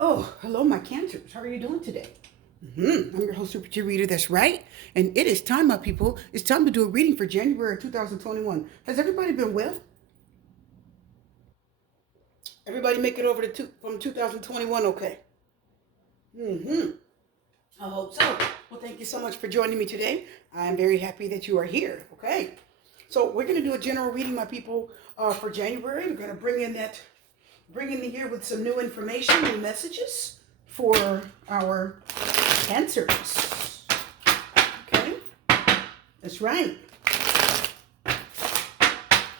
Oh, hello, my Cancers. How are you doing today? I'm your host, Super G Reader. That's right. And it is time, my people. It's time to do a reading for January 2021. Has everybody been well? Everybody make it over to from 2021, okay? Mm-hmm. I hope so. Well, thank you so much for joining me today. I'm very happy that you are here, okay? So we're going to do a general reading, my people, for January. We're going to bring in the year with some new information, new messages for our Cancers. Okay? That's right.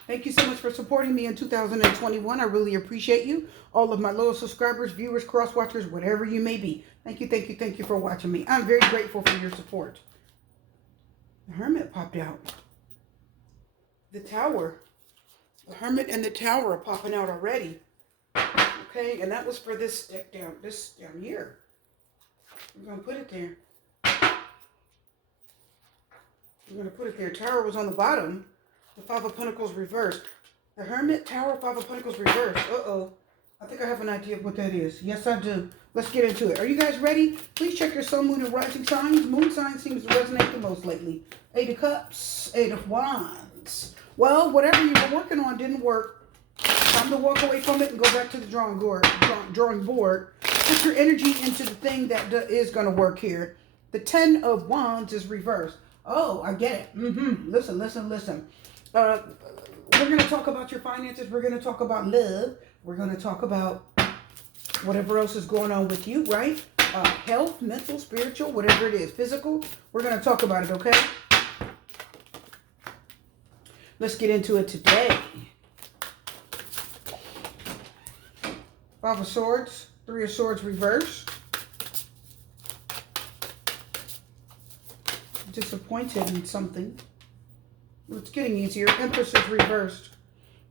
Thank you so much for supporting me in 2021. I really appreciate you. All of my loyal subscribers, viewers, cross watchers, whatever you may be. Thank you, thank you, thank you for watching me. I'm very grateful for your support. The Hermit popped out. The Tower. The Hermit and the Tower are popping out already. Okay, and that was for this deck down here. I'm going to put it there. I'm going to put it there. Tower was on the bottom. The Five of Pentacles reversed. The Hermit, Tower, Five of Pentacles reversed. Uh-oh. I think I have an idea of what that is. Yes, I do. Let's get into it. Are you guys ready? Please check your sun, moon, and rising signs. Moon sign seems to resonate the most lately. Eight of Cups, Eight of Wands. Well, whatever you were working on didn't work. Time to walk away from it and go back to the drawing board. Put your energy into the thing that is going to work here. The Ten of Wands is reversed. Oh, I get it. Listen. We're going to talk about your finances. We're going to talk about love. We're going to talk about whatever else is going on with you, right? Health, mental, spiritual, whatever it is. Physical. We're going to talk about it, okay? Let's get into it today. Five of Swords. Three of Swords reversed. Disappointed in something. It's getting easier. Empress is reversed.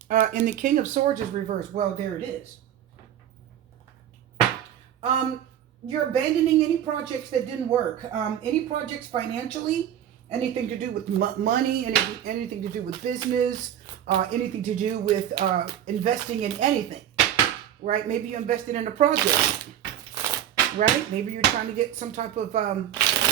And the King of Swords is reversed. Well, there it is. You're abandoning any projects that didn't work. Any projects financially, anything to do with money, anything to do with business, anything to do with investing in anything, right? Maybe you invested in a project, right? Maybe you're trying to get some type of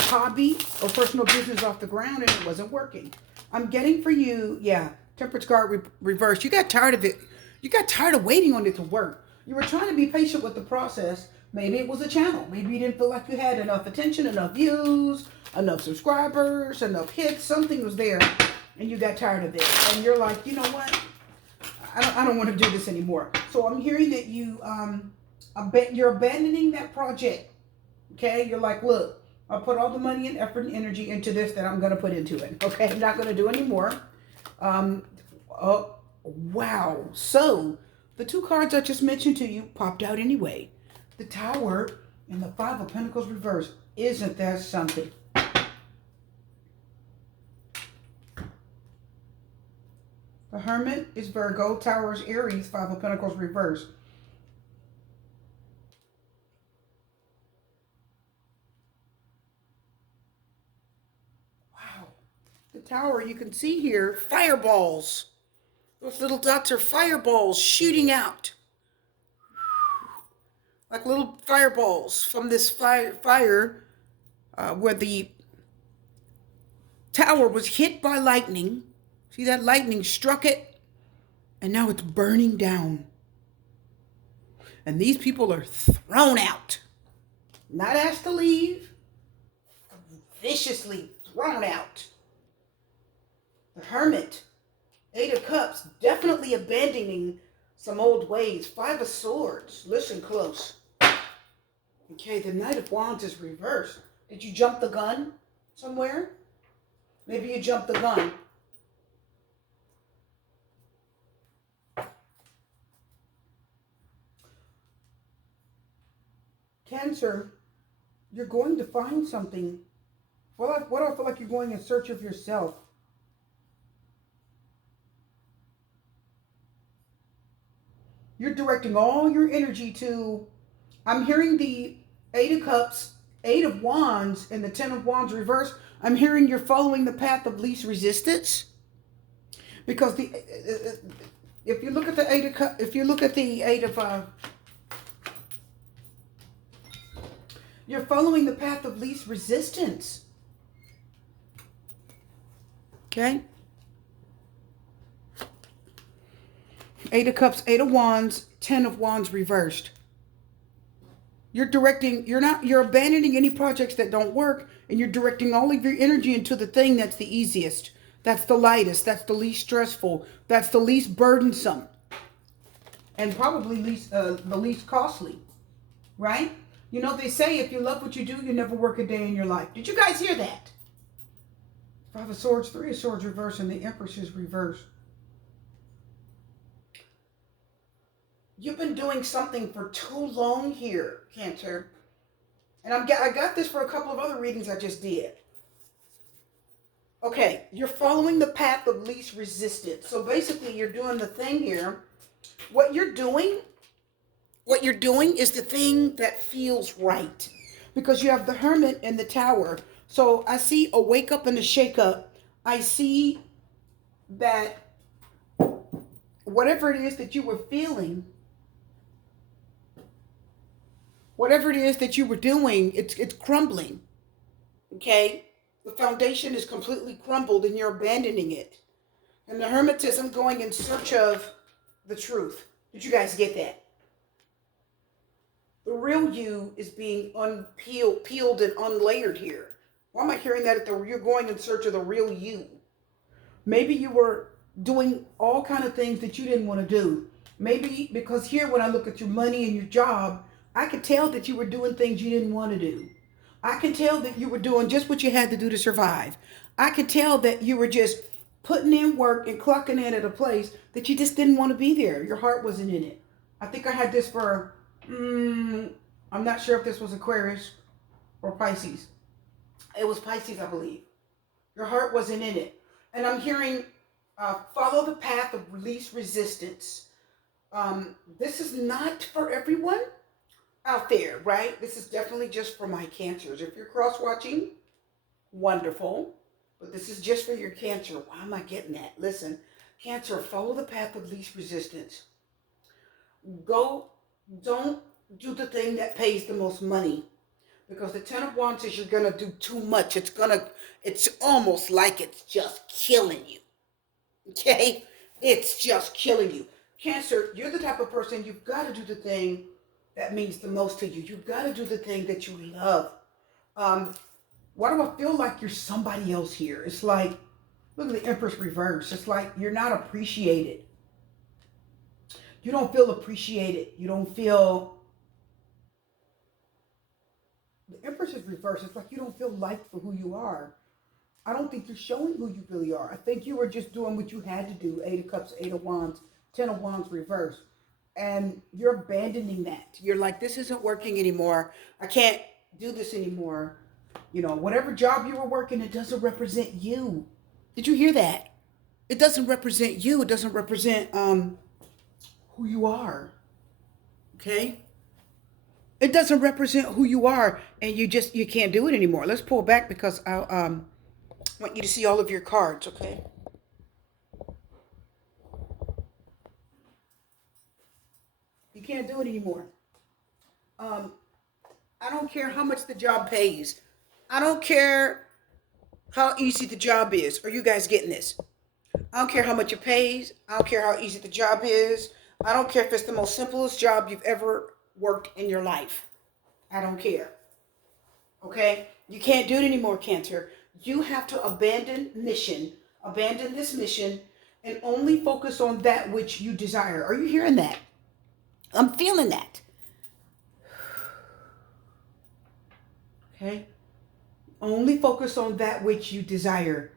hobby or personal business off the ground and it wasn't working. I'm getting for you, yeah, Temperance card reversed. You got tired of it. You got tired of waiting on it to work. You were trying to be patient with the process. Maybe it was a channel. Maybe you didn't feel like you had enough attention, enough views, enough subscribers, enough hits. Something was there and you got tired of it. And you're like, you know what? I don't want to do this anymore. So I'm hearing that you're abandoning that project. Okay? You're like, look, I'll put all the money and effort and energy into this that I'm going to put into it. Okay? I'm not going to do any more. Oh, wow. So, the two cards I just mentioned to you popped out anyway. The Tower and the Five of Pentacles reversed. Isn't that something? The Hermit is Virgo. Tower is Aries. Five of Pentacles reversed. Wow. The Tower, you can see here, fireballs. Those little dots are fireballs shooting out. Like little fireballs from this fire where the tower was hit by lightning. See that lightning struck it and now it's burning down. And these people are thrown out. Not asked to leave, viciously thrown out. The Hermit, Eight of Cups, definitely abandoning some old ways. Five of Swords, listen close. Okay, the Knight of Wands is reversed. Did you jump the gun somewhere? Maybe you jumped the gun. Cancer, you're going to find something. What do I feel like you're going in search of yourself? You're directing all your energy to, I'm hearing the Eight of Cups, Eight of Wands, and the Ten of Wands reversed. I'm hearing you're following the path of least resistance. Because if you look at the Eight of Cups, if you look at the Eight of You're following the path of least resistance. Okay? Eight of Cups, Eight of Wands, Ten of Wands reversed. You're abandoning any projects that don't work, and you're directing all of your energy into the thing that's the easiest, that's the lightest, that's the least stressful, that's the least burdensome, and probably the least costly, right? You know, they say if you love what you do, you never work a day in your life. Did you guys hear that? Five of Swords, Three of Swords reversed, and the Empress is reversed. You've been doing something for too long here, Cancer. And I got this for a couple of other readings I just did. Okay, you're following the path of least resistance. So basically, you're doing the thing here. What you're doing is the thing that feels right. Because you have the Hermit and the Tower. So I see a wake up and a shake up. I see that whatever it is that you were feeling, whatever it is that you were doing, it's crumbling. Okay? The foundation is completely crumbled and you're abandoning it. And the Hermetism going in search of the truth. Did you guys get that? The real you is being peeled and unlayered here. Why am I hearing that? You're going in search of the real you. Maybe you were doing all kind of things that you didn't want to do. Maybe because here when I look at your money and your job, I could tell that you were doing things you didn't want to do. I could tell that you were doing just what you had to do to survive. I could tell that you were just putting in work and clocking in at a place that you just didn't want to be there. Your heart wasn't in it. I think I had this for, I'm not sure if this was Aquarius or Pisces. It was Pisces, I believe. Your heart wasn't in it. And I'm hearing, follow the path of least resistance. This is not for everyone out there, right? This is definitely just for my Cancers. If you're cross-watching, wonderful. But this is just for your Cancer. Why am I getting that? Listen, Cancer, follow the path of least resistance. Don't do the thing that pays the most money. Because the Ten of Wands says you're going to do too much. It's almost like it's just killing you. Okay? It's just killing you. Cancer, you're the type of person, you've got to do the thing that means the most to you. You've got to do the thing that you love. Why do I feel like you're somebody else here? It's like, look at the Empress reverse. It's like you're not appreciated. You don't feel appreciated. You don't feel... The Empress is reversed. It's like you don't feel liked for who you are. I don't think you're showing who you really are. I think you were just doing what you had to do. Eight of Cups, Eight of Wands, Ten of Wands reversed. And you're abandoning that. You're like, this isn't working anymore. I can't do this anymore. You know, whatever job you were working, it doesn't represent you. Did you hear that? It doesn't represent you. It doesn't represent who you are. Okay? It doesn't represent who you are, and you can't do it anymore. Let's pull back because I want you to see all of your cards, okay? You can't do it anymore. I don't care how much the job pays. I don't care how easy the job is. Are you guys getting this? I don't care how much it pays. I don't care how easy the job is. I don't care if it's the most simplest job you've ever worked in your life. I don't care. Okay? You can't do it anymore, Cancer. You have to abandon this mission, and only focus on that which you desire. Are you hearing that? I'm feeling that. Okay? Only focus on that which you desire.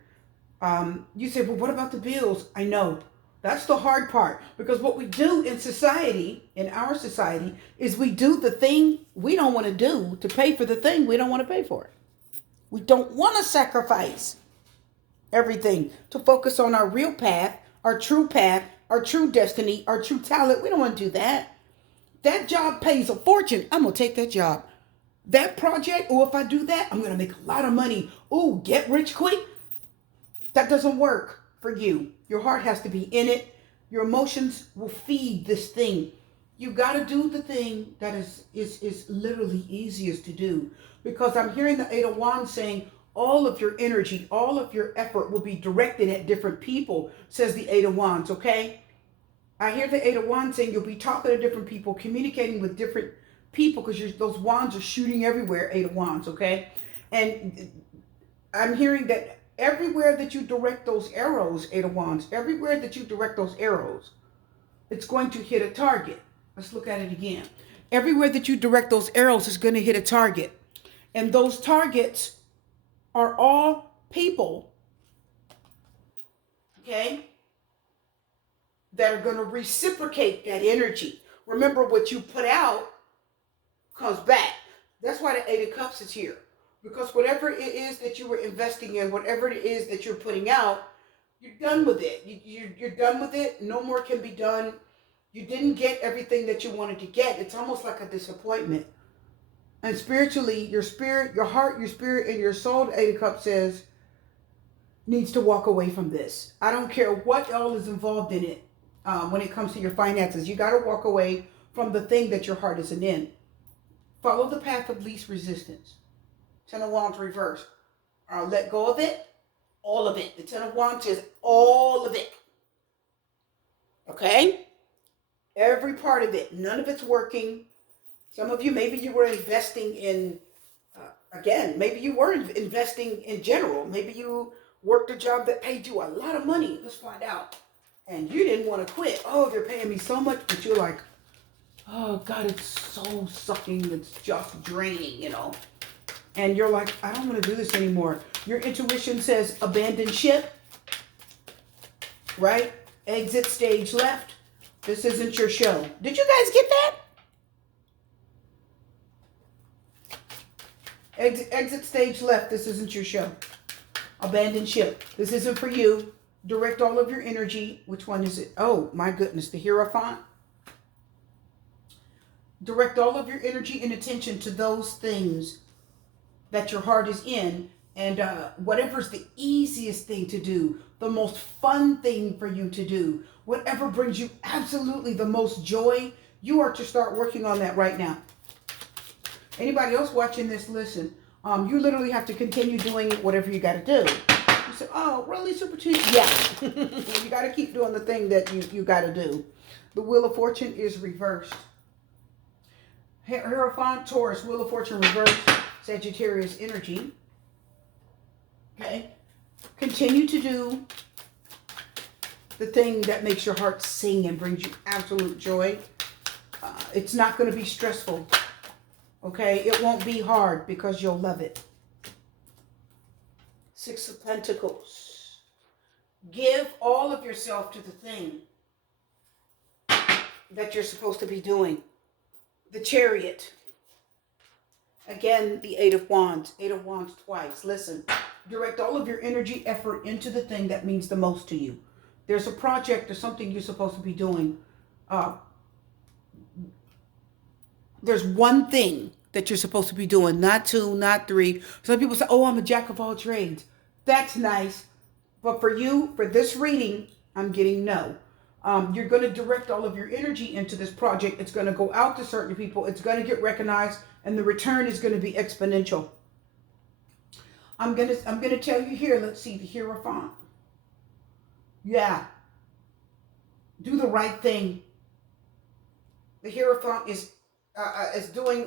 You say, well, what about the bills? I know. That's the hard part. Because what we do in society, in our society, is we do the thing we don't want to do to pay for the thing we don't want to pay for. We don't want to sacrifice everything to focus on our real path, our true destiny, our true talent. We don't want to do that. That job pays a fortune. I'm going to take that job. That project, or if I do that, I'm going to make a lot of money. Ooh, get rich quick. That doesn't work for you. Your heart has to be in it. Your emotions will feed this thing. You got to do the thing that is literally easiest to do, because I'm hearing the Eight of Wands saying all of your energy, all of your effort will be directed at different people, says the Eight of Wands, okay? I hear the Eight of Wands saying you'll be talking to different people, communicating with different people, because those wands are shooting everywhere, Eight of Wands, okay? And I'm hearing that everywhere that you direct those arrows, Eight of Wands, everywhere that you direct those arrows, it's going to hit a target. Let's look at it again. Everywhere that you direct those arrows is going to hit a target. And those targets are all people, okay, that are going to reciprocate that energy. Remember, what you put out comes back. That's why the Eight of Cups is here. Because whatever it is that you were investing in, whatever it is that you're putting out, you're done with it. You're done with it. No more can be done. You didn't get everything that you wanted to get. It's almost like a disappointment. And spiritually, your spirit, your heart, your spirit, and your soul, the Eight of Cups says, needs to walk away from this. I don't care what all is involved in it when it comes to your finances. You got to walk away from the thing that your heart isn't in. Follow the path of least resistance. Ten of Wands reverse. Let go of it, all of it. The Ten of Wands is all of it. Okay? Every part of it. None of it's working. Some of you, maybe you were investing in, again, maybe you were investing in general. Maybe you worked a job that paid you a lot of money. Let's find out. And you didn't want to quit. Oh, they're paying me so much. But you're like, oh, God, it's so sucking. It's just draining, you know. And you're like, I don't want to do this anymore. Your intuition says abandon ship, right? Exit stage left. This isn't your show. Did you guys get that? Exit stage left. This isn't your show. Abandon ship. This isn't for you. Direct all of your energy. Which one is it? Oh, my goodness. The Hierophant. Direct all of your energy and attention to those things that your heart is in. And whatever's the easiest thing to do, the most fun thing for you to do, whatever brings you absolutely the most joy, you are to start working on that right now. Anybody else watching this, listen. You literally have to continue doing whatever you got to do. You say, oh, really, Super T? Yeah. You got to keep doing the thing that you got to do. The Wheel of Fortune is reversed. Hierophant, Taurus, Wheel of Fortune reversed, Sagittarius energy. Okay. Continue to do the thing that makes your heart sing and brings you absolute joy. It's not going to be stressful. Okay, it won't be hard because you'll love it. Six of Pentacles. Give all of yourself to the thing that you're supposed to be doing. The Chariot. Again, the Eight of Wands. Eight of Wands twice. Listen, direct all of your energy, effort into the thing that means the most to you. There's a project or something you're supposed to be doing. There's one thing that you're supposed to be doing, not two, not three. Some people say, oh, I'm a jack of all trades. That's nice. But for you, for this reading, I'm getting no. You're going to direct all of your energy into this project. It's going to go out to certain people. It's going to get recognized, and the return is going to be exponential. I'm going to tell you here, let's see, the Hierophant. Yeah. Do the right thing. The Hierophant is doing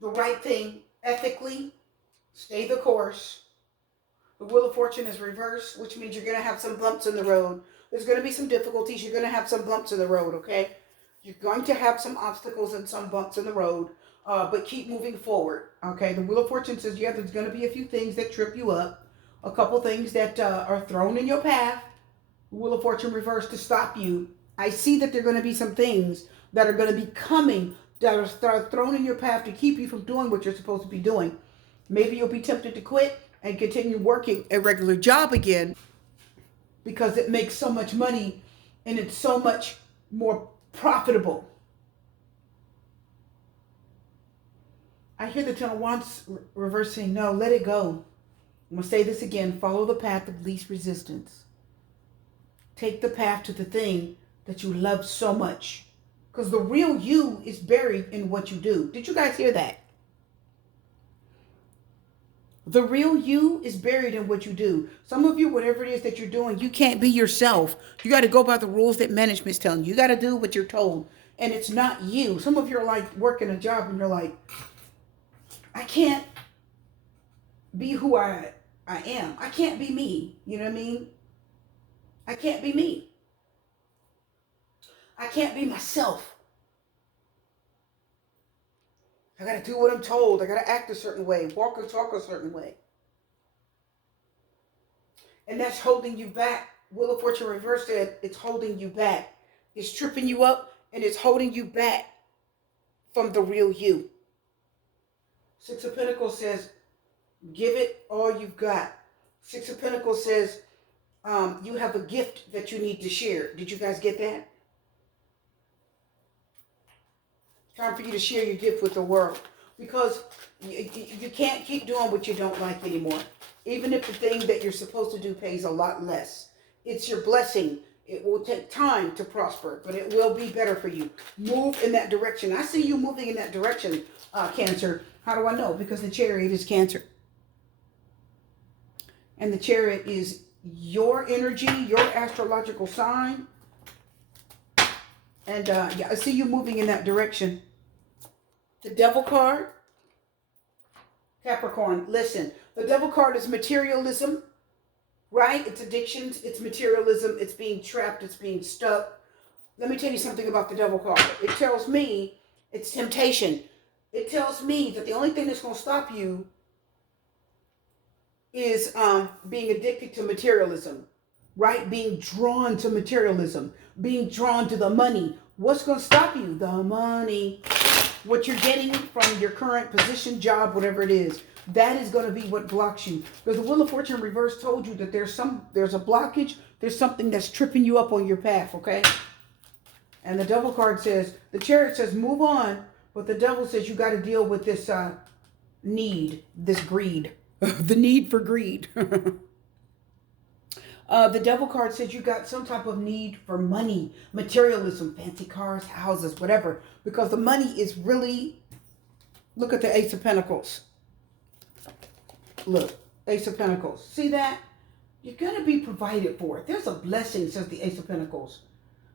the right thing ethically. Stay the course. The Wheel of Fortune is reversed, which means you're going to have some bumps in the road. There's going to be some difficulties. You're going to have some bumps in the road, okay? You're going to have some obstacles and some bumps in the road, but keep moving forward, okay? The Wheel of Fortune says, yeah, there's going to be a few things that trip you up, a couple things that are thrown in your path. The Wheel of Fortune reversed to stop you. I see that there are going to be some things that are going to be coming that are thrown in your path to keep you from doing what you're supposed to be doing. Maybe you'll be tempted to quit and continue working a regular job again because it makes so much money and it's so much more profitable. I hear the Ten of Wands reversing. No, let it go. I'm going to say this again. Follow the path of least resistance. Take the path to the thing that you love so much. Because the real you is buried in what you do. Did you guys hear that? The real you is buried in what you do. Some of you, whatever it is that you're doing, you can't be yourself. You got to go by the rules that management's telling you. You got to do what you're told. And it's not you. Some of you are like working a job and you're like, I can't be who I am. I can't be me. You know what I mean? I can't be me. I can't be myself. I got to do what I'm told. I got to act a certain way, walk and talk a certain way. And that's holding you back. Wheel of Fortune reverse said it's holding you back. It's tripping you up and it's holding you back from the real you. Six of Pentacles says, give it all you've got. Six of Pentacles says, you have a gift that you need to share. Did you guys get that? Time for you to share your gift with the world. Because you can't keep doing what you don't like anymore. Even if the thing that you're supposed to do pays a lot less. It's your blessing. It will take time to prosper, but it will be better for you. Move in that direction. I see you moving in that direction, Cancer. How do I know? Because the Chariot is Cancer. And the Chariot is your energy, your astrological sign. And yeah, I see you moving in that direction. The Devil card. Capricorn, listen. The Devil card is materialism, right? It's addictions, it's materialism, it's being trapped, it's being stuck. Let me tell you something about the Devil card. It tells me it's temptation. It tells me that the only thing that's going to stop you is being addicted to materialism, right? Being drawn to materialism, being drawn to the money. What's going to stop you? The money. What you're getting from your current position, job, whatever it is, that is going to be what blocks you. Because the Wheel of Fortune reverse told you that there's a blockage, there's something that's tripping you up on your path, okay? And the Devil card says, the Chariot says move on, but the Devil says you got to deal with this need, this greed, the need for greed. The Devil card says you got some type of need for money, materialism, fancy cars, houses, whatever. Because the money is really, look at the Ace of Pentacles. Look, Ace of Pentacles. See that? You're going to be provided for. There's a blessing, says the Ace of Pentacles.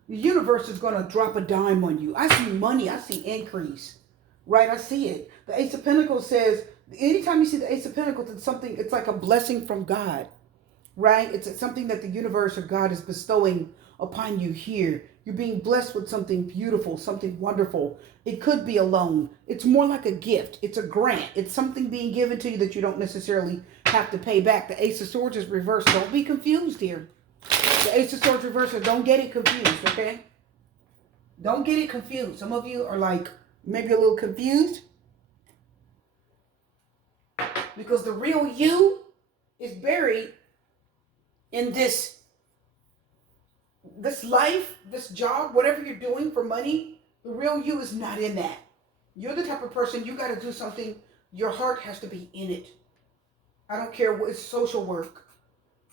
The universe is going to drop a dime on you. I see money. I see increase. Right? I see it. The Ace of Pentacles says, anytime you see the Ace of Pentacles, it's something, it's like a blessing from God. Right? It's something that the universe or God is bestowing upon you here. You're being blessed with something beautiful, something wonderful. It could be a loan. It's more like a gift. It's a grant. It's something being given to you that you don't necessarily have to pay back. The Ace of Swords is reversed. Don't be confused here. The Ace of Swords reversed. Don't get it confused, okay? Don't get it confused. Some of you are like maybe a little confused. Because the real you is buried in this life, this job, whatever you're doing for money, the real you is not in that. You're the type of person, you got to do something, your heart has to be in it. I don't care what, it's social work,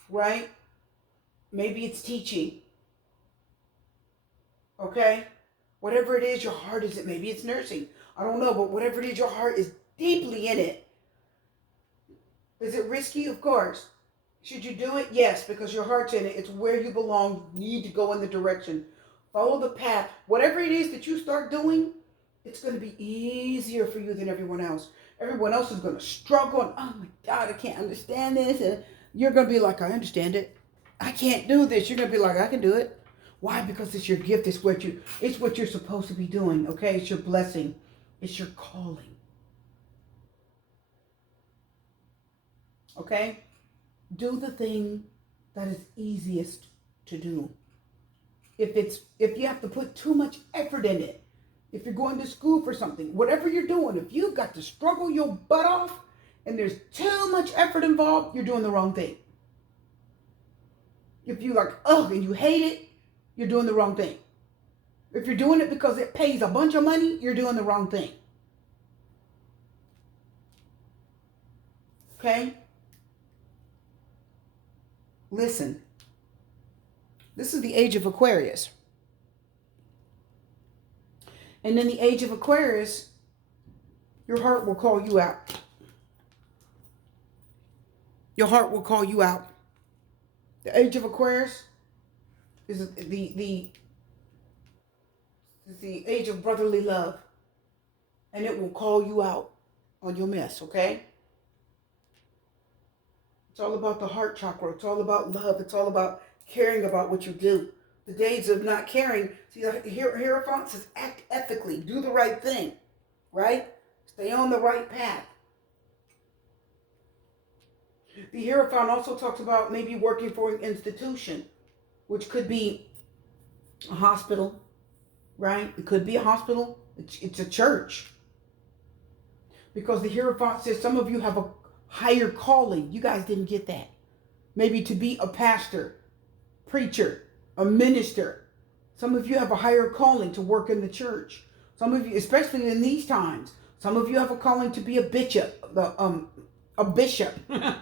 right? Maybe it's teaching. Okay? Whatever it is, your heart is in. Maybe it's nursing. I don't know, but whatever it is, your heart is deeply in it. Is it risky? Of course. Should you do it? Yes, because your heart's in it. It's where you belong. You need to go in the direction. Follow the path. Whatever it is that you start doing, it's going to be easier for you than everyone else. Everyone else is going to struggle. And, oh my God, I can't understand this. And you're going to be like, I understand it. I can't do this. You're going to be like, I can do it. Why? Because it's your gift. It's what you're supposed to be doing. Okay? It's your blessing. It's your calling. Okay? Do the thing that is easiest to do. If you have to put too much effort in it, if you're going to school for something, whatever you're doing, if you've got to struggle your butt off and there's too much effort involved, you're doing the wrong thing. If you like, and you hate it, you're doing the wrong thing. If you're doing it because it pays a bunch of money, you're doing the wrong thing. Okay? Listen, this is the age of Aquarius. And in the age of Aquarius, your heart will call you out. Your heart will call you out. The age of Aquarius is the age of brotherly love. And it will call you out on your mess, okay? It's all about the heart chakra. It's all about love. It's all about caring about what you do. The days of not caring. See, the Hierophant says act ethically. Do the right thing, right? Stay on the right path. The Hierophant also talks about maybe working for an institution, which could be a hospital, right? It could be a hospital. It's a church. Because the Hierophant says some of you have a higher calling. You guys didn't get that. Maybe to be a pastor, preacher, a minister. Some of you have a higher calling to work in the church. Some of you, especially in these times, some of you have a calling to be a bishop, a bishop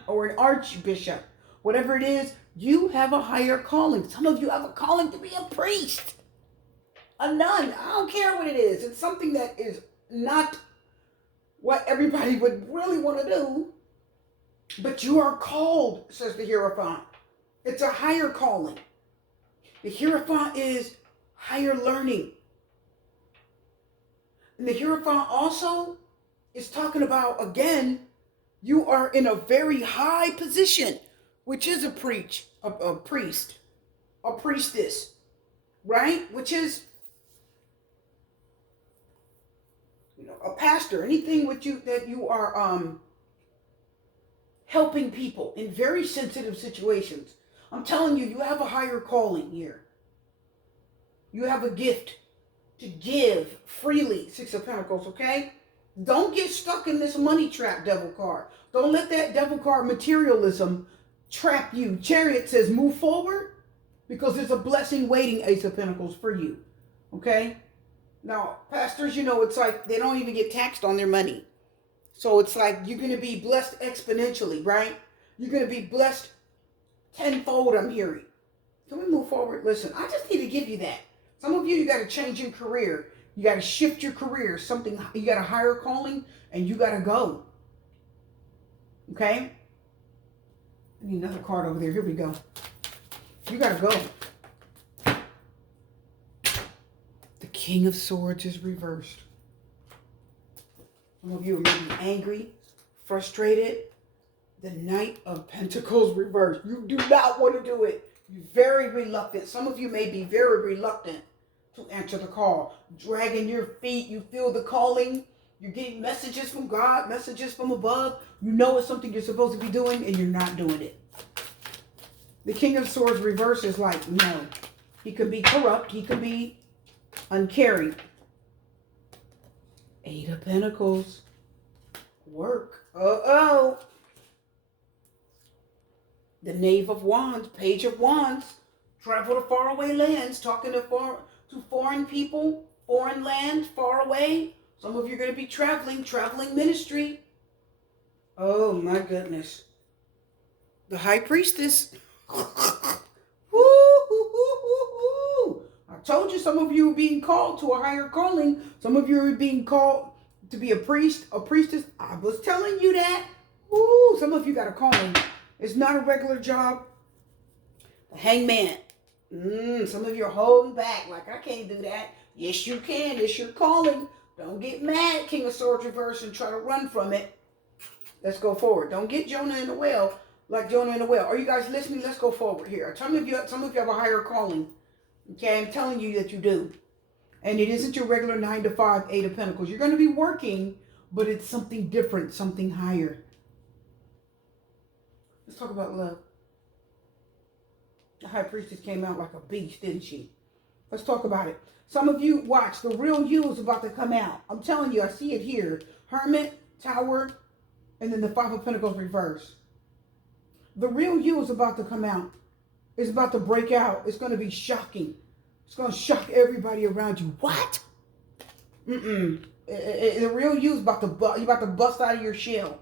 or an archbishop. Whatever it is, you have a higher calling. Some of you have a calling to be a priest, a nun. I don't care what it is. It's something that is not what everybody would really want to do, but you are called, says the Hierophant. It's a higher calling. The Hierophant is higher learning. And the Hierophant also is talking about, again, you are in a very high position, which is a priest, a priestess, right? Which is, a pastor, anything with you that you are helping people in very sensitive situations. I'm telling you, you have a higher calling here. You have a gift to give freely, Six of Pentacles, okay? Don't get stuck in this money trap, devil card. Don't let that devil card materialism trap you. Chariot says move forward because there's a blessing waiting, Ace of Pentacles, for you, okay? Now, pastors, it's like they don't even get taxed on their money. So it's like you're going to be blessed exponentially, right? You're going to be blessed tenfold, I'm hearing. Can we move forward? Listen, I just need to give you that. Some of you got to change your career. You got to shift your career. You got a higher calling and you got to go. Okay? I need another card over there. Here we go. You got to go. The King of Swords is reversed. Some of you are maybe angry, frustrated. The Knight of Pentacles reversed. You do not want to do it. You're very reluctant. Some of you may be very reluctant to answer the call. Dragging your feet. You feel the calling. You're getting messages from God, messages from above. You know it's something you're supposed to be doing and you're not doing it. The King of Swords reversed is like, no. He can be corrupt. He can be uncaring. Eight of Pentacles. Work. Uh-oh. The Knave of Wands. Page of Wands. Travel to faraway lands. Talking to foreign people. Foreign land. Far away. Some of you are going to be traveling ministry. Oh my goodness. The High Priestess. Woo, hoo, hoo, hoo, hoo. I told you some of you are being called to a higher calling. Some of you are being called to be a priest, a priestess. I was telling you that. Woo, some of you got a calling. It's not a regular job. The Hangman. Some of you are holding back like, I can't do that. Yes, you can. It's your calling. Don't get mad, King of Swords reverse, and try to run from it. Let's go forward. Don't get Jonah in the whale like Jonah in the whale. Are you guys listening? Let's go forward here. Some of you have a higher calling. Okay, I'm telling you that you do. And it isn't your regular 9 to 5, 8 of Pentacles. You're going to be working, but it's something different, something higher. Let's talk about love. The High Priestess came out like a beast, didn't she? Let's talk about it. Some of you, watch, the real you is about to come out. I'm telling you, I see it here. Hermit, Tower, and then the 5 of Pentacles reverse. The real you is about to come out. It's about to break out. It's going to be shocking. It's going to shock everybody around you. What? The real you is about to bust out of your shell.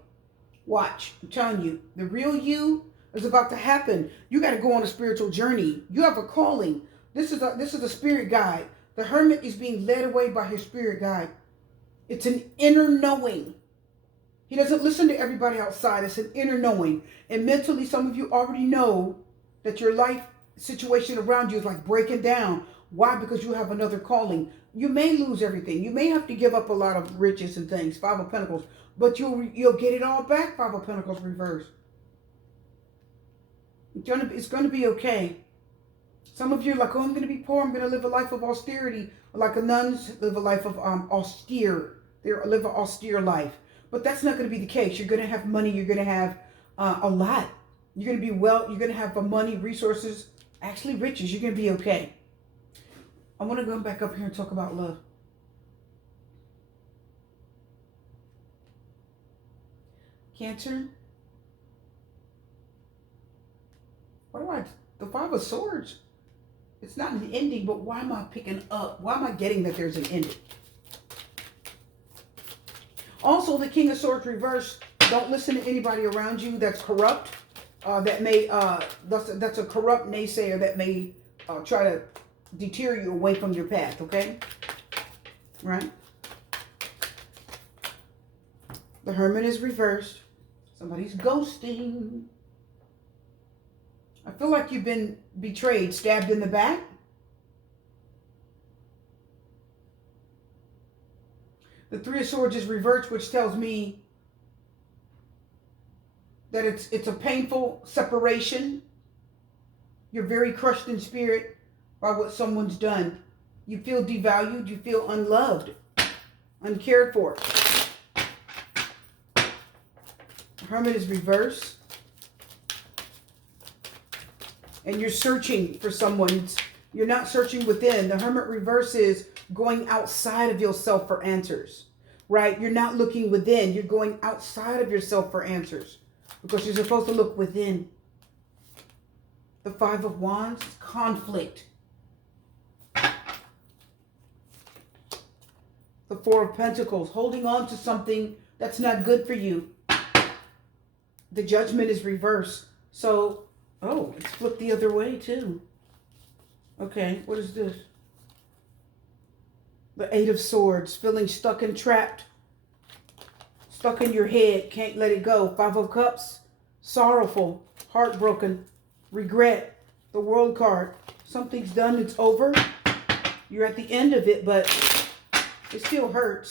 Watch. I'm telling you. The real you is about to happen. You got to go on a spiritual journey. You have a calling. This is a spirit guide. The hermit is being led away by his spirit guide. It's an inner knowing. He doesn't listen to everybody outside. It's an inner knowing. And mentally, some of you already know that your life situation around you is like breaking down. Why? Because you have another calling. You may lose everything. You may have to give up a lot of riches and things. Five of Pentacles. But you'll get it all back. Five of Pentacles reversed. It's going to be okay. Some of you are like, oh, I'm going to be poor. I'm going to live a life of austerity. Like the nuns live a life of austere. They live an austere life. But that's not going to be the case. You're going to have money. You're going to have a lot. You're going to be well. You're going to have money, resources, actually riches. You're going to be okay. I want to go back up here and talk about love. Cancer. The Five of Swords. It's not an ending, but why am I picking up? Why am I getting that there's an ending? Also, the King of Swords reversed. Don't listen to anybody around you that's corrupt. That's a corrupt naysayer that may try to deter you away from your path, okay? Right? The Hermit is reversed. Somebody's ghosting. I feel like you've been betrayed, stabbed in the back. The Three of Swords is reversed, which tells me that it's a painful separation. You're very crushed in spirit by what someone's done. You feel devalued. You feel unloved, uncared for. The Hermit is reversed. And you're searching for someone. You're not searching within. The Hermit reverse is going outside of yourself for answers, right? You're not looking within. You're going outside of yourself for answers because you're supposed to look within. The Five of Wands, conflict. The Four of Pentacles, holding on to something that's not good for you. The Judgment is reversed. So, oh, it's flipped the other way too. Okay, what is this? The Eight of Swords, feeling stuck and trapped. Stuck in your head, can't let it go. Five of Cups, sorrowful, heartbroken, regret. The World card, something's done, it's over. You're at the end of it, but it still hurts.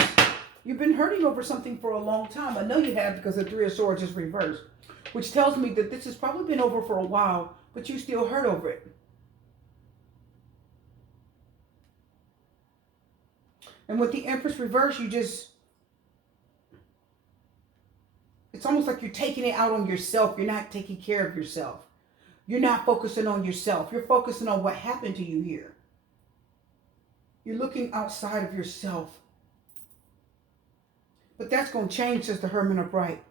You've been hurting over something for a long time. I know you have because the Three of Swords is reversed, which tells me that this has probably been over for a while, but you still hurt over it. And with the Empress reverse, it's almost like you're taking it out on yourself. You're not taking care of yourself. You're not focusing on yourself. You're focusing on what happened to you here. You're looking outside of yourself. But that's going to change, says the Hermit upright.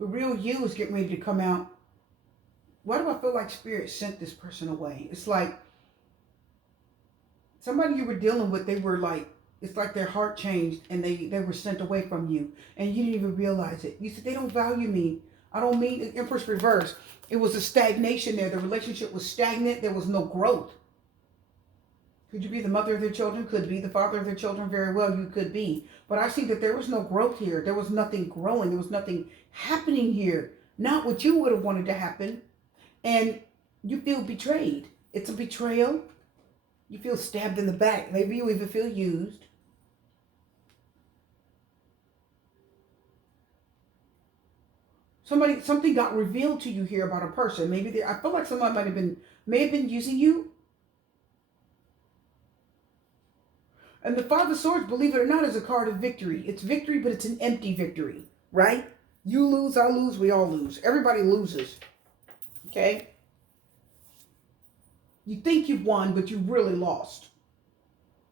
The real you is getting ready to come out. Why do I feel like Spirit sent this person away? It's like somebody you were dealing with, it's like their heart changed and they were sent away from you. And you didn't even realize it. You said, they don't value me. I don't mean the Empress reverse. It was a stagnation there. The relationship was stagnant. There was no growth. Could you be the mother of their children? Could be the father of their children. Very well, you could be. But I see that there was no growth here. There was nothing growing. There was nothing happening here. Not what you would have wanted to happen. And you feel betrayed. It's a betrayal. You feel stabbed in the back. Maybe you even feel used. Something got revealed to you here about a person. Maybe I feel like someone may have been using you. And the Five of Swords, believe it or not, is a card of victory. It's victory, but it's an empty victory, right? You lose, I lose, we all lose. Everybody loses, okay? You think you've won, but you really lost.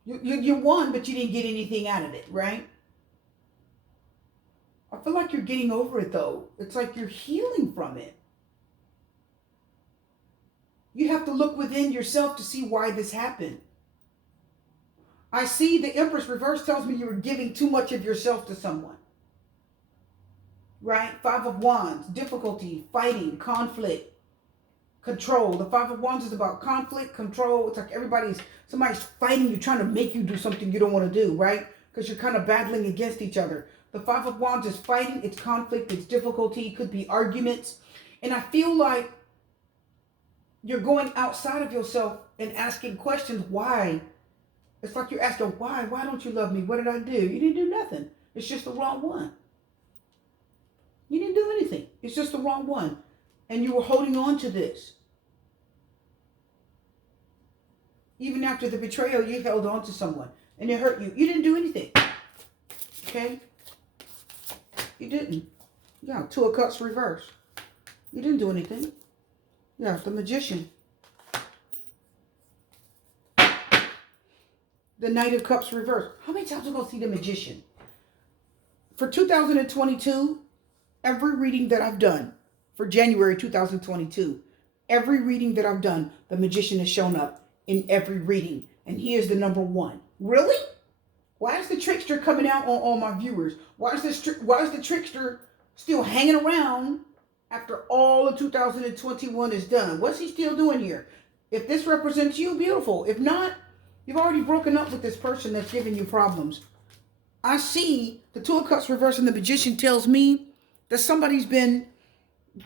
You won, but you didn't get anything out of it, right? I feel like you're getting over it, though. It's like you're healing from it. You have to look within yourself to see why this happened. I see the Empress reverse tells me you were giving too much of yourself to someone. Right? Five of Wands, difficulty, fighting, conflict. control. The Five of Wands is about conflict, control. It's like somebody's fighting you, trying to make you do something you don't want to do, right? Because you're kind of battling against each other. The Five of Wands is fighting, it's conflict, it's difficulty, it could be arguments. And I feel like you're going outside of yourself and asking questions. Why? It's like you're asking, why? Why don't you love me? What did I do? You didn't do nothing. It's just the wrong one. You didn't do anything. It's just the wrong one. And you were holding on to this. Even after the betrayal, you held on to someone. And it hurt you. You didn't do anything. Okay? You didn't. Yeah, Two of Cups reverse. You didn't do anything. Yeah, the Magician. The Knight of Cups reverse. How many times are we going to see the Magician? For 2022, every reading that I've done, for January 2022, every reading that I've done, the Magician has shown up in every reading. And he is the number one. Really? Why is the Trickster coming out on all my viewers? Why is the Trickster still hanging around after all of 2021 is done? What's he still doing here? If this represents you, beautiful. If not, you've already broken up with this person that's giving you problems. I see the Two of Cups reverse and the Magician tells me that somebody's been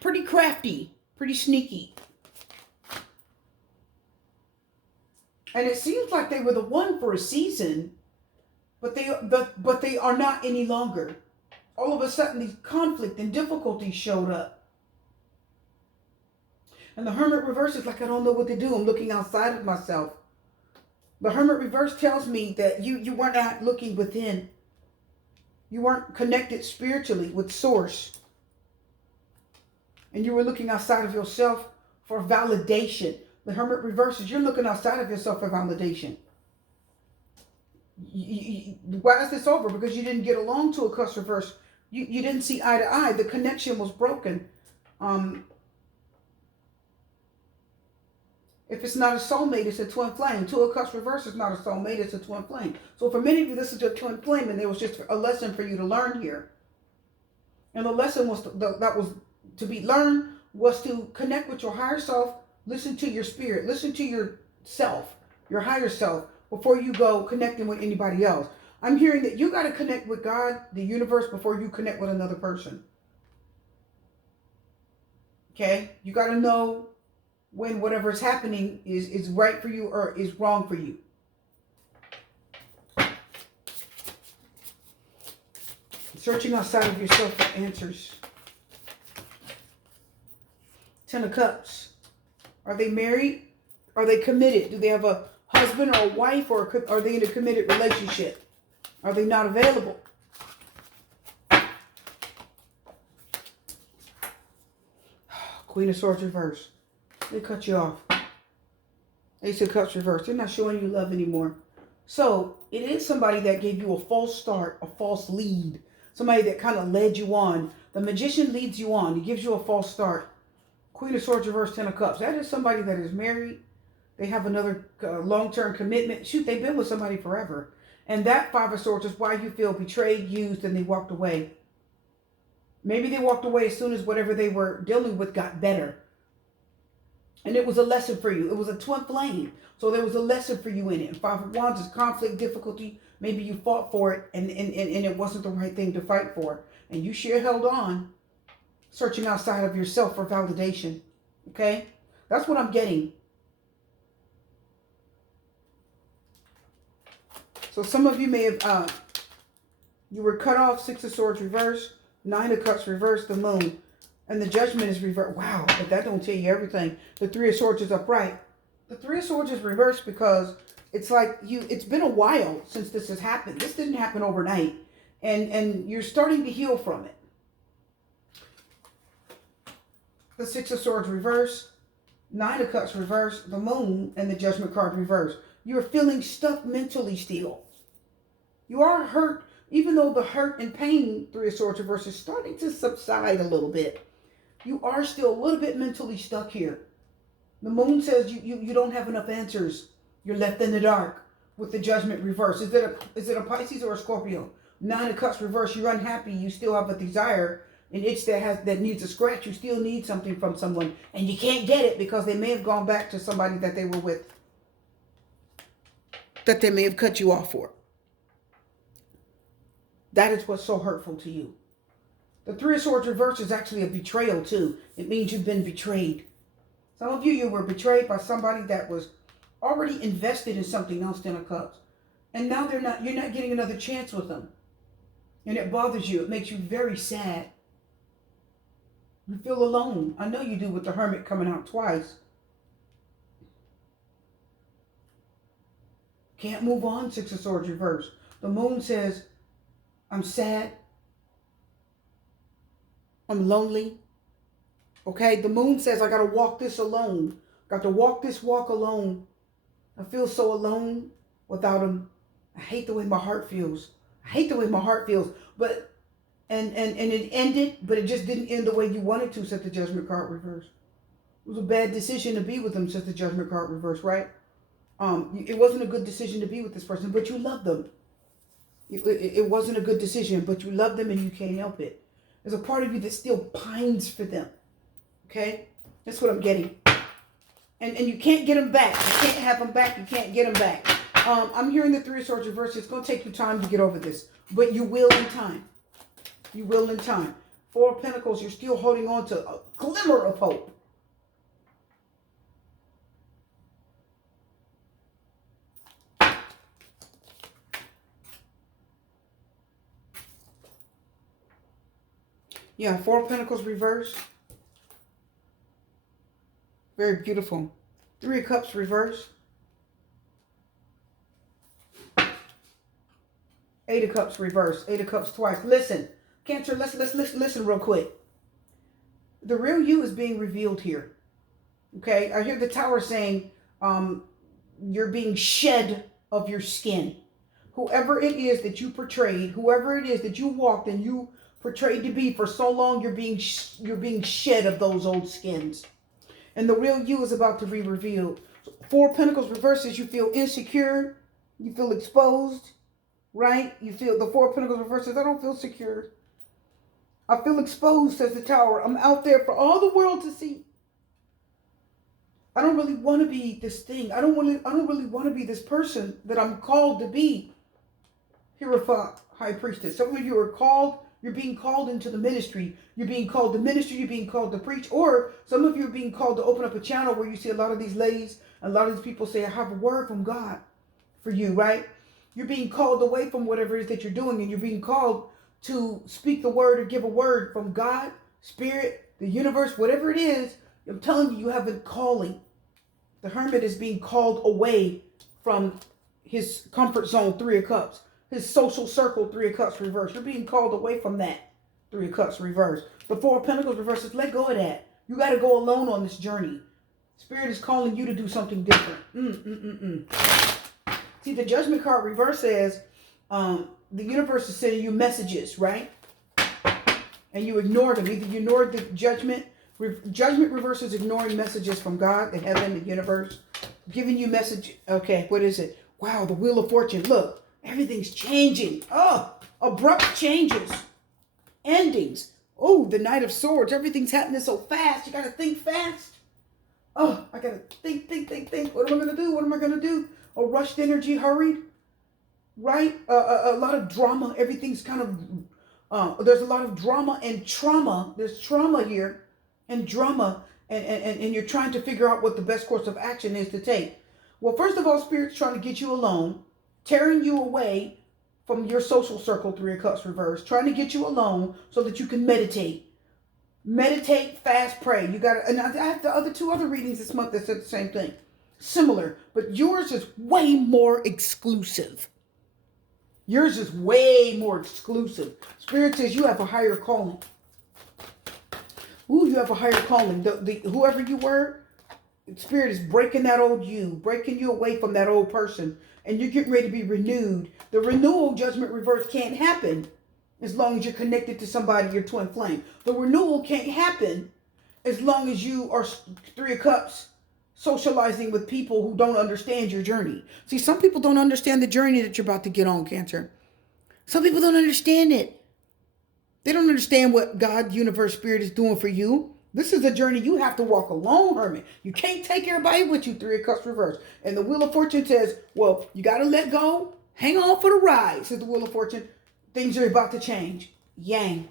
pretty crafty, pretty sneaky. And it seems like they were the one for a season, but they are not any longer. All of a sudden, these conflict and difficulties showed up. And the Hermit reverse is like, I don't know what to do. I'm looking outside of myself. The Hermit reverse tells me that you weren't out looking within. You weren't connected spiritually with Source. And you were looking outside of yourself for validation. The Hermit reverse is you're looking outside of yourself for validation. Why is this over? Because you didn't get along. To a Cups reverse. You didn't see eye to eye. The connection was broken. If it's not a soulmate, it's a twin flame. Two of Cups reverse is not a soulmate, it's a twin flame. So for many of you, this is your twin flame, and there was just a lesson for you to learn here. And the lesson was that was to be learned was to connect with your higher self, listen to your spirit, listen to yourself, your higher self, before you go connecting with anybody else. I'm hearing that you got to connect with God, the universe, before you connect with another person. Okay? You got to know when whatever is happening is right for you or is wrong for you. Searching outside of yourself for answers. Ten of Cups. Are they married? Are they committed? Do they have a husband or a wife, or are they in a committed relationship? Are they not available? Queen of Swords reverse. They cut you off. Ace of Cups reverse. They're not showing you love anymore. So it is somebody that gave you a false start, a false lead. Somebody that kind of led you on. The Magician leads you on. He gives you a false start. Queen of Swords reverse, Ten of Cups. That is somebody that is married. They have another long-term commitment. Shoot, they've been with somebody forever. And that Five of Swords is why you feel betrayed, used, and they walked away. Maybe they walked away as soon as whatever they were dealing with got better. And it was a lesson for you. It was a twin flame. So there was a lesson for you in it. Five of Wands is conflict, difficulty. Maybe you fought for it and it wasn't the right thing to fight for. And you sure held on. Searching outside of yourself for validation. Okay? That's what I'm getting. So some of you may have, you were cut off. Six of Swords reverse. Nine of Cups reverse. The Moon. And the Judgment is reversed. Wow, but that don't tell you everything. The Three of Swords is upright. The Three of Swords is reversed because it's like it's been a while since this has happened. This didn't happen overnight. And you're starting to heal from it. The Six of Swords reverse. Nine of Cups reverse. The Moon and the Judgment card reverse. You're feeling stuck mentally still. You are hurt, even though the hurt and pain, Three of Swords reverse, is starting to subside a little bit. You are still a little bit mentally stuck here. The Moon says you don't have enough answers. You're left in the dark with the Judgment reverse. Is it a Pisces or a Scorpio? Nine of Cups reverse. You're unhappy. You still have a desire an itch that needs a scratch. You still need something from someone, and you can't get it because they may have gone back to somebody that they were with, that they may have cut you off for. That is what's so hurtful to you. The Three of Swords reverse is actually a betrayal too. It means you've been betrayed. Some of you were betrayed by somebody that was already invested in something else, Ten of Cups. And now you're not getting another chance with them. And it bothers you. It makes you very sad. You feel alone. I know you do with the Hermit coming out twice. Can't move on, Six of Swords reverse. The Moon says, I'm sad. I'm lonely. Okay, the Moon says, I got to walk this alone. Got to walk this walk alone. I feel so alone without him. I hate the way my heart feels. I hate the way my heart feels. But, and it ended, but it just didn't end the way you wanted to, said the Judgment card reverse. It was a bad decision to be with him, said the Judgment card reverse, right? It wasn't a good decision to be with this person, but you love them. It wasn't a good decision, but you love them and you can't help it. There's a part of you that still pines for them. Okay? That's what I'm getting. And you can't get them back. You can't have them back. You can't get them back. I'm hearing the Three of Swords reverse. It's going to take you time to get over this. But you will in time. You will in time. Four of Pentacles, you're still holding on to a glimmer of hope. Yeah, Four of Pentacles reverse. Very beautiful. Three of Cups reverse. Eight of Cups reverse. Eight of Cups twice. Listen, Cancer, let's listen real quick. The real you is being revealed here. Okay, I hear the Tower saying you're being shed of your skin. Whoever it is that you portrayed, whoever it is that you walked and you portrayed to be for so long, you're being shed of those old skins. And the real you is about to be revealed. Four of Pentacles reverses, you feel insecure, you feel exposed, right? You feel the Four of Pentacles reverses, I don't feel secure. I feel exposed, says the Tower. I'm out there for all the world to see. I don't really want to be this thing. I don't really want to be this person that I'm called to be. Hierophant, High Priestess. Some of you are called. You're being called into the ministry. You're being called to ministry. You're being called to preach. Or some of you are being called to open up a channel where you see a lot of these ladies, a lot of these people say, I have a word from God for you, right? You're being called away from whatever it is that you're doing, and you're being called to speak the word or give a word from God, Spirit, the universe, whatever it is. I'm telling you, you have a calling. The Hermit is being called away from his comfort zone, Three of Cups. His social circle, Three of Cups reverse. You're being called away from that, Three of Cups reverse. The Four of Pentacles reverse is let go of that. You got to go alone on this journey. Spirit is calling you to do something different. See, the Judgment card reverse says the universe is sending you messages, right? And you ignore them. Either you ignored the Judgment. Judgment reverse is ignoring messages from God, the heaven, the universe. Giving you message. Okay, what is it? Wow, the Wheel of Fortune. Look. Everything's changing. Oh, abrupt changes. Endings. Oh, the Knight of Swords. Everything's happening so fast. You got to think fast. Oh, I got to think. What am I going to do? What am I going to do? Oh, rushed energy, hurried. Right? A lot of drama. Everything's kind of, there's a lot of drama and trauma. There's trauma here and drama. And you're trying to figure out what the best course of action is to take. Well, first of all, Spirit's trying to get you alone. Tearing you away from your social circle, Three of Cups reverse. Trying to get you alone so that you can meditate. Meditate, fast, pray. You got to, and I have the two other readings this month that said the same thing. Similar, but yours is way more exclusive. Yours is way more exclusive. Spirit says you have a higher calling. Ooh, you have a higher calling. Whoever you were, Spirit is breaking that old you, breaking you away from that old person. And you're getting ready to be renewed. The renewal, Judgment reverse, can't happen as long as you're connected to somebody, your twin flame. The renewal can't happen as long as you are Three of Cups socializing with people who don't understand your journey. See, some people don't understand the journey that you're about to get on, Cancer. Some people don't understand it. They don't understand what God, universe, spirit is doing for you. This is a journey you have to walk alone, hermit. You can't take everybody with you. Three of Cups reverse. And the Wheel of Fortune says, well, you got to let go. Hang on for the ride, says the Wheel of Fortune. Things are about to change. Yang.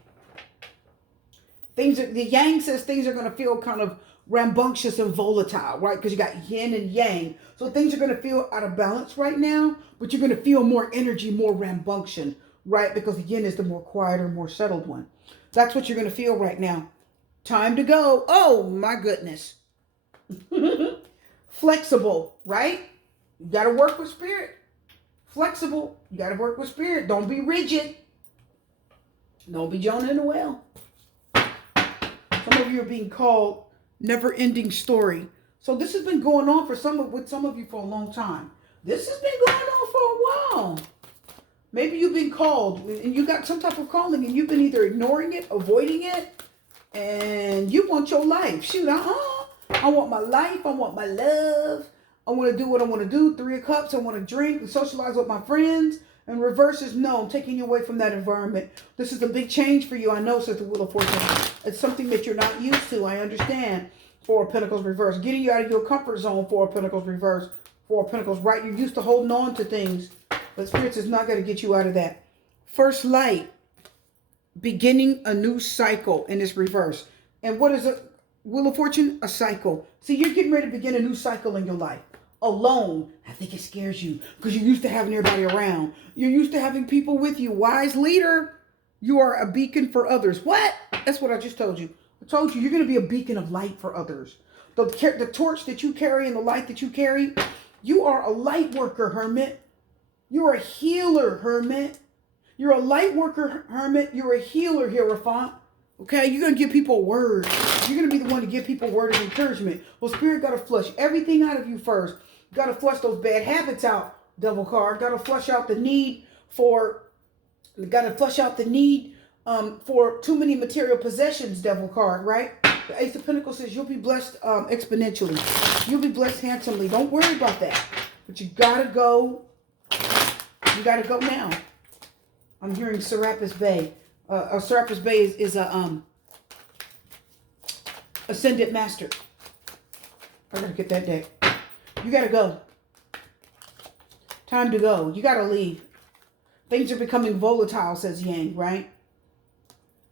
The Yang says things are going to feel kind of rambunctious and volatile, right? Because you got yin and yang. So things are going to feel out of balance right now, but you're going to feel more energy, more rambunctious, right? Because the yin is the more quieter, more settled one. That's what you're going to feel right now. Time to go. Oh, my goodness. Flexible, right? You got to work with spirit. Flexible. You got to work with spirit. Don't be rigid. Don't be Jonah in the well. Some of you are being called never-ending story. So this has been going on with some of you for a long time. This has been going on for a while. Maybe you've been called and you got some type of calling and you've been either ignoring it, avoiding it, and you want your life. Shoot, I want my life. I want my love. I want to do what I want to do. Three of Cups. I want to drink and socialize with my friends. And reverse is no, I'm taking you away from that environment. This is a big change for you. I know, says the Wheel of Fortune. It's something that you're not used to. I understand. Four of Pentacles reverse. Getting you out of your comfort zone. Four of Pentacles reverse. Four of Pentacles right. You're used to holding on to things. But Spirits is not going to get you out of that. First light. Beginning a new cycle in this reverse. And what is a Wheel of Fortune? A cycle. See, you're getting ready to begin a new cycle in your life. Alone. I think it scares you because you're used to having everybody around. You're used to having people with you. Wise leader. You are a beacon for others. What? That's what I just told you. I told you you're going to be a beacon of light for others. The torch that you carry and the light that you carry, you are a light worker, hermit. You're a healer, hermit. You're a light worker, hermit. You're a healer, Hierophant. Okay, you're going to give people a word. You're going to be the one to give people a word of encouragement. Well, Spirit got to flush everything out of you first. You got to flush those bad habits out, Devil card. Got to flush out the need for, for too many material possessions, Devil card, right? The Ace of Pentacles says you'll be blessed exponentially. You'll be blessed handsomely. Don't worry about that. But you got to go. You got to go now. I'm hearing Serapis Bay. Serapis Bay is a Ascended Master. I gotta get that deck. You gotta go. Time to go. You gotta leave. Things are becoming volatile, says Yang, right?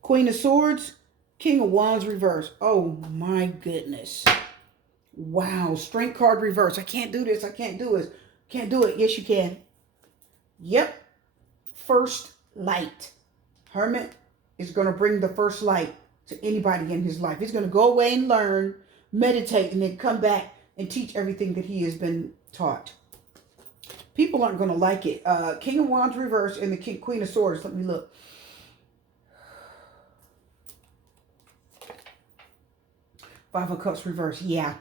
Queen of Swords, King of Wands reverse. Oh my goodness. Wow. Strength card reverse. I can't do this. I can't do this. Can't do it. Yes, you can. Yep. First light. Hermit is going to bring the first light to anybody in his life. He's going to go away and learn, meditate, and then come back and teach everything that he has been taught. People aren't going to like it. King of Wands reverse and the Queen of Swords. Let me look. Five of Cups reverse. Yeah.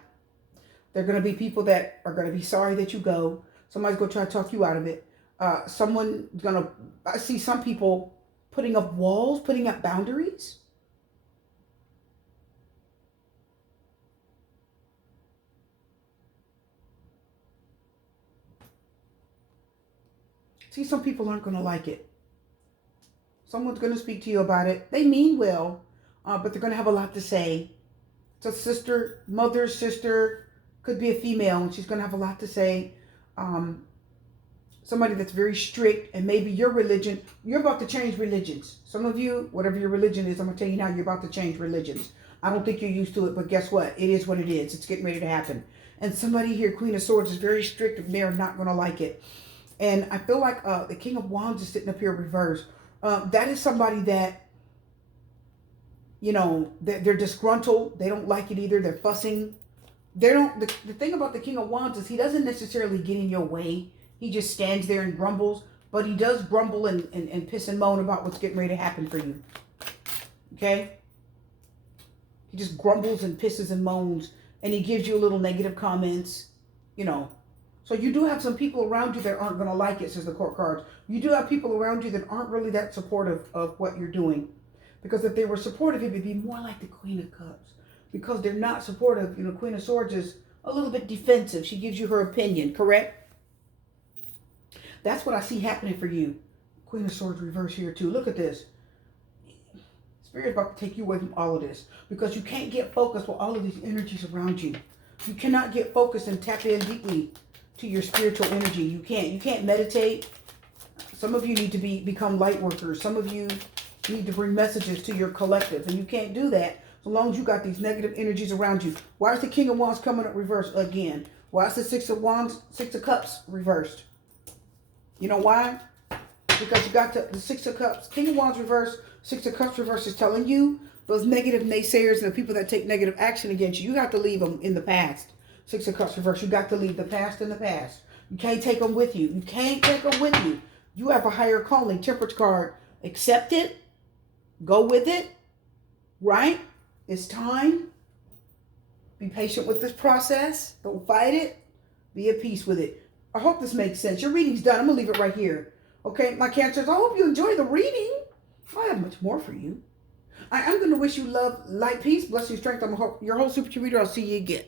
There are going to be people that are going to be sorry that you go. Somebody's going to try to talk you out of it. I see some people putting up walls, putting up boundaries. See, some people aren't going to like it. Someone's going to speak to you about it. They mean well, but they're going to have a lot to say. It's a sister, mother, sister, could be a female, and she's going to have a lot to say. Somebody that's very strict, and maybe your religion, you're about to change religions. Some of you, whatever your religion is, I'm going to tell you now, you're about to change religions. I don't think you're used to it, but guess what? It is what it is. It's getting ready to happen. And somebody here, Queen of Swords, is very strict, and they're not going to like it. And I feel like the King of Wands is sitting up here reversed. That is somebody that, you know, they're disgruntled. They don't like it either. They're fussing. The thing about the King of Wands is he doesn't necessarily get in your way. He just stands there and grumbles. But he does grumble and piss and moan about what's getting ready to happen for you. Okay? He just grumbles and pisses and moans. And he gives you a little negative comments. You know. So you do have some people around you that aren't going to like it, says the Court cards. You do have people around you that aren't really that supportive of what you're doing. Because if they were supportive, it would be more like the Queen of Cups. Because they're not supportive, you know, Queen of Swords is a little bit defensive. She gives you her opinion, correct? That's what I see happening for you. Queen of Swords reverse here too. Look at this. Spirit's about to take you away from all of this because you can't get focused with all of these energies around you. You cannot get focused and tap in deeply to your spiritual energy. You can't. You can't meditate. Some of you need to become light workers. Some of you need to bring messages to your collective, and you can't do that so long as you got these negative energies around you. Why is the King of Wands coming up reversed again? Why is the Six of Wands, Six of Cups reversed? You know why? Because you got the Six of Cups, King of Wands reversed, Six of Cups reversed is telling you those negative naysayers and the people that take negative action against you, you have to leave them in the past. Six of Cups reversed, you got to leave the past in the past. You can't take them with you. You can't take them with you. You have a higher calling. Temperance card. Accept it. Go with it. Right? It's time. Be patient with this process. Don't fight it. Be at peace with it. I hope this makes sense. Your reading's done. I'm going to leave it right here. Okay, my Cancers, I hope you enjoy the reading. I have much more for you. I am going to wish you love, light, peace, blessing, strength. I'm your whole Super Q reader. I'll see you again.